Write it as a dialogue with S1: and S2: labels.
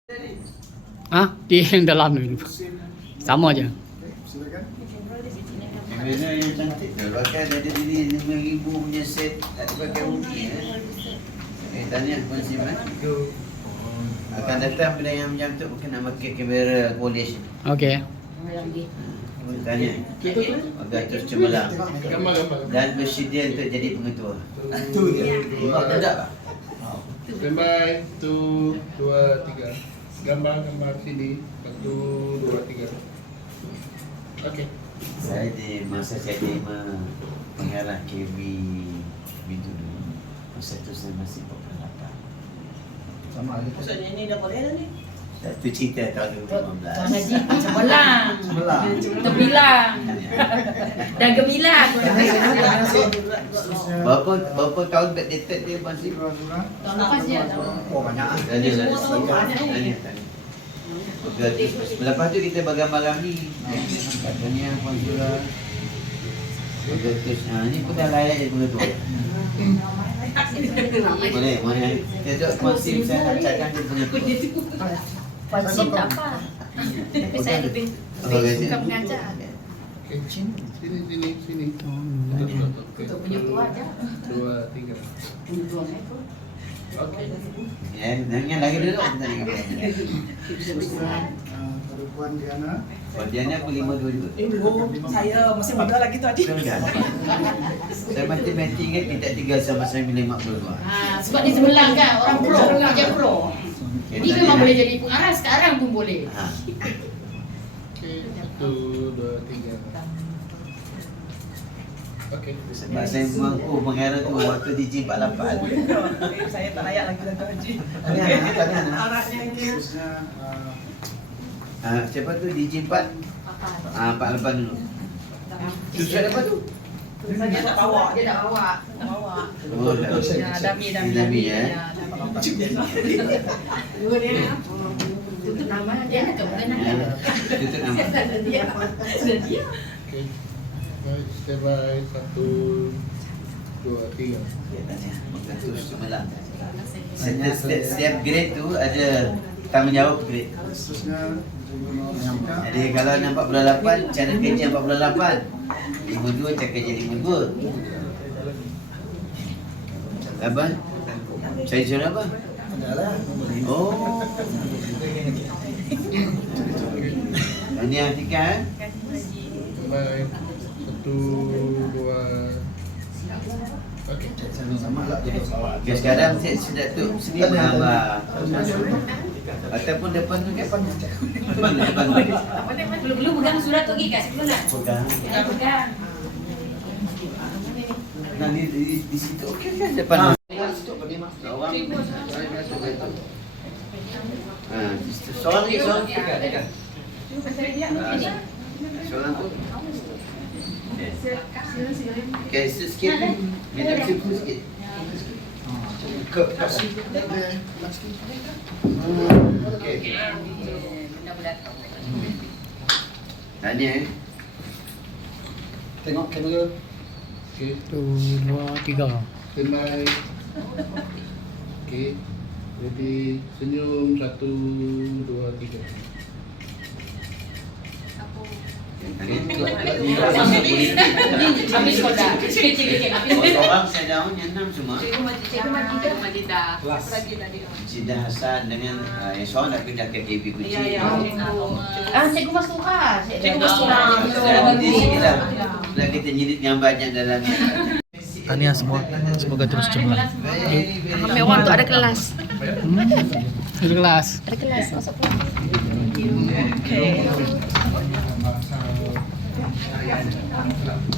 S1: Di yang dalam ni. Sama aja.
S2: Silakan.
S3: Kamera yang cantik tu. Pakai ada ini 5,000 punya set. Tak pakai rugi ya. Tanya Puan Siman. Akan datang bila yang macam tu mungkin nak pakai kamera polish.
S1: Okey.
S3: Tanya. Agak terus cemerlang. Dan bersedia untuk jadi pengetua.
S2: Itu dia.
S3: Tidak Pak?
S4: Standby, 1, 2, 3. Gambar sini. 1, 2, 3. Okey.
S3: Saya di masa saya di pengarah KB itu dulu. Masa tu saya masih 48.
S2: Sama ada.
S5: Maksudnya ini dah boleh dah ni?
S3: Satu cerita tahun 2015.
S6: Haji macam belang.
S2: Sebelah.
S6: Terbilang. Dan gemilang.
S3: Berapa tahun backdated dia masih?
S6: Tahun lepas je.
S2: Oh banyak.
S3: Tanya. Lepas tu kita bergambar ni. Katanya Puan Zura. Ni pun dah layak jadi pengetua. Boleh. Kita konsep saya nak cakap dia pengetua.
S6: Pasien tak apa. Tapi saya lebih suka mengajar.
S4: Okey. Sini.
S6: Untuk penyetua aja.
S4: 2, 3. Okey.
S3: Yang lagi dulu kita tanya apa?
S2: Pada Puan Diana.
S3: Puan Diana aku 52 juga.
S5: Saya masih muda lagi tu Adi.
S3: Saya matematik kan kita tinggal sama saya 52.
S6: Sebab dia sebelang kan. Orang pro. Kerja pro. Dia memang boleh jadi pengarah sekarang pun boleh.
S4: Okey. 1, 2, 3. Okey.
S3: Sebab saya mampu mengarah tu waktu di J48.
S5: Saya tak layak lagi dalam Haji.
S3: Tanya.
S5: Arahnya ini.
S2: Khususnya
S3: Siapa tu di J4? 48 dulu. Susah apa tu?
S5: Dia tak bawa.
S6: Dia tak bawa.
S3: Oh,
S5: Ya, Dami.
S3: Dami ya.
S6: Dua dia. Tutup nama dia nak bukan nak.
S3: Tutup nama.
S6: Sudah dia.
S4: Okey. Baik, standby. 1, 2, 3.
S3: Dia tanya. Terus cemerlang. Setiap grade tu ada tanggungjawab grade.
S2: khususnya menyampaikan
S3: Jadi kalau nampak 48, cara kerja 48. 52 cara kerja 52. Abang? Saya suruh apa? Oh. Ini yang tiga.
S4: Baik. 1, 2. Okey.
S2: sama lah jadi pesawat.
S3: Okay, sekarang saya sudah tu sini menambah. Ataupun depan tu kan? Depan.
S6: Belum pegang surat tu lagi kat sebelum nak. Pegang.
S3: Nah, di situ okey kan depan. Orang. Seorang lagi. Seorang tu. Okay, sikit. Minta simple sikit. Okey. Tanya
S2: Tengok kamera.
S4: Okey.
S1: 1, 2, 3.
S4: Standby. Okey. Ready. Senyum. 1, 2, 3.
S6: Habis sekolah. Kecil-kecil habis.
S3: orang saya daun yang 6 semua.
S6: Cikgu Majida.
S2: Kelas.
S3: Cida Hasan dengan yang seorang dah pindah ke KB Kuching.
S6: Cikgu Mastura. Cikgu Mastura.
S3: Di sini lah. Setelah kita nyelip yang banyak dalam ni.
S1: Tahniah semua. Semoga terus cemerlang.
S6: Ambil orang tu ada kelas.
S1: Ada kelas.
S6: Ada kelas masuk kelas.
S4: Okey.